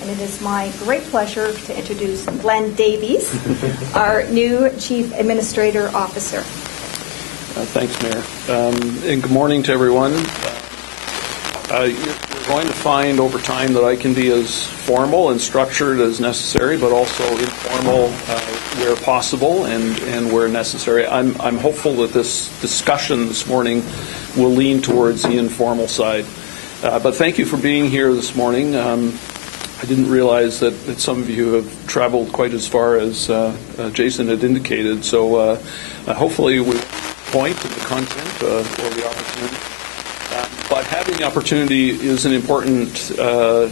and it is my great pleasure to introduce Glen Davies, our new Chief Administrator Officer. Thanks, Mayor. And good morning to everyone. You're going to find over time that I can be as formal and structured as necessary, but also informal where possible and where necessary. I'm hopeful that this discussion this morning will lean towards the informal side. But thank you for being here this morning. I didn't realize that some of you have traveled quite as far as Jason had indicated. So hopefully we point to the content or the opportunity. But having the opportunity is an important, I'll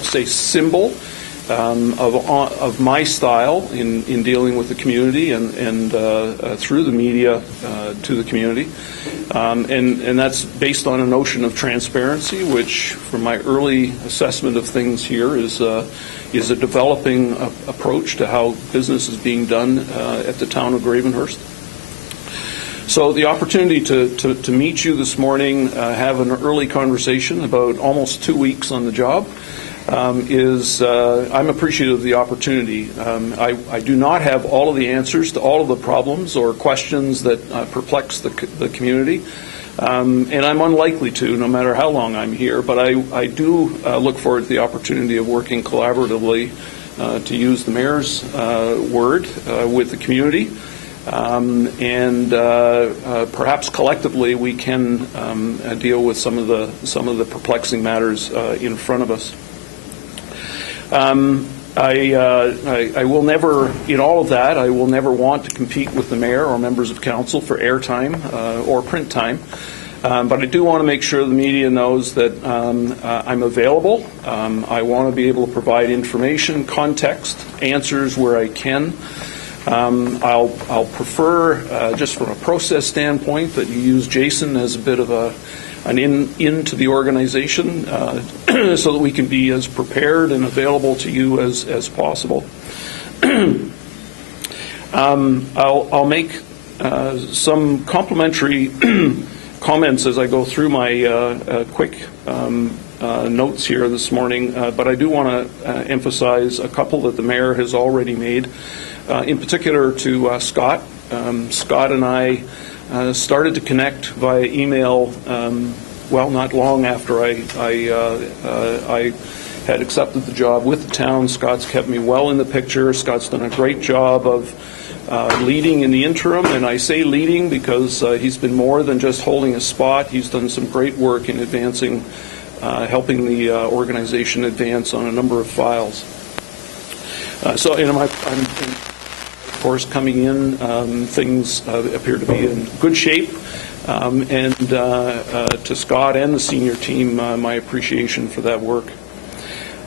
say, symbol of my style in dealing with the community and through the media to the community. And that's based on a notion of transparency, which, from my early assessment of things here, is a developing approach to how business is being done at the town of Gravenhurst. So the opportunity to meet you this morning, have an early conversation about almost 2 weeks on the job, I'm appreciative of the opportunity. I do not have all of the answers to all of the problems or questions that perplex the community, and I'm unlikely to, no matter how long I'm here, but I do look forward to the opportunity of working collaboratively, to use the Mayor's word, with the community. And perhaps collectively we can deal with some of the perplexing matters in front of us. I will never, in all of that, I will never want to compete with the Mayor or members of Council for airtime or print time. But I do want to make sure the media knows that I'm available. I want to be able to provide information, context, answers where I can. I'll prefer, just from a process standpoint, that you use Jason as a bit of an into the organization so that we can be as prepared and available to you as possible. I'll make some complimentary comments as I go through my quick notes here this morning, but I do want to emphasize a couple that the Mayor has already made. In particular to Scott. Scott and I started to connect via email, well, not long after I had accepted the job with the town. Scott's kept me well in the picture. Scott's done a great job of leading in the interim, and I say leading because he's been more than just holding a spot. He's done some great work in advancing, helping the organization advance on a number of files. So, you know, of course, coming in, things appear to be in good shape, and to Scott and the senior team, my appreciation for that work.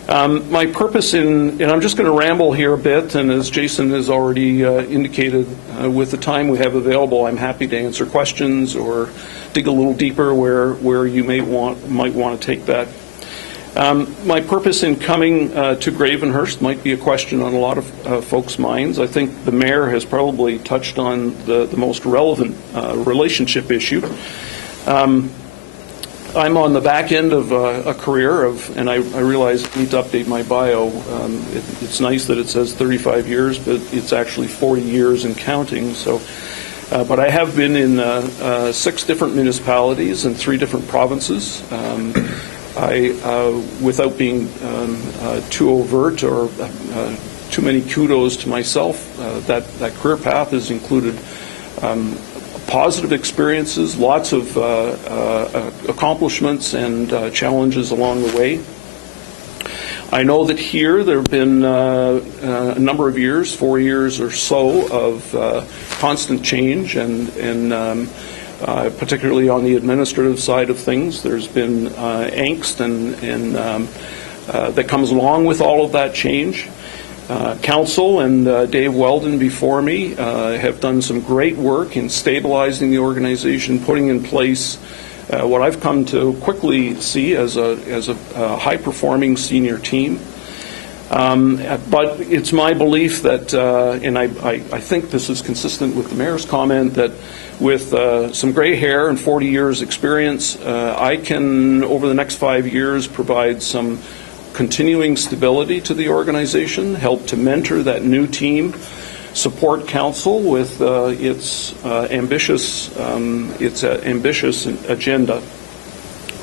My purpose and I'm just going to ramble here a bit, and as Jason has already indicated, with the time we have available, I'm happy to answer questions or dig a little deeper where you might want to take that. My purpose in coming to Gravenhurst might be a question on a lot of folks' minds. I think the Mayor has probably touched on the most relevant relationship issue. I'm on the back end of a career and I realize I need to update my bio. It's nice that it says 35 years, but it's actually 40 years and counting. So, but I have been in 6 different municipalities and 3 different provinces. Without being too overt or too many kudos to myself, that career path has included positive experiences, lots of accomplishments and challenges along the way. I know that here there have been a number of years, 4 years or so, of constant change and particularly on the administrative side of things. There's been angst and that comes along with all of that change. Council and Dave Weldon before me have done some great work in stabilizing the organization, putting in place what I've come to quickly see as a high-performing senior team. But it's my belief that, and I think this is consistent with the Mayor's comment, that with some gray hair and 40 years experience, I can, over the next 5 years, provide some continuing stability to the organization, help to mentor that new team, support council with its ambitious agenda.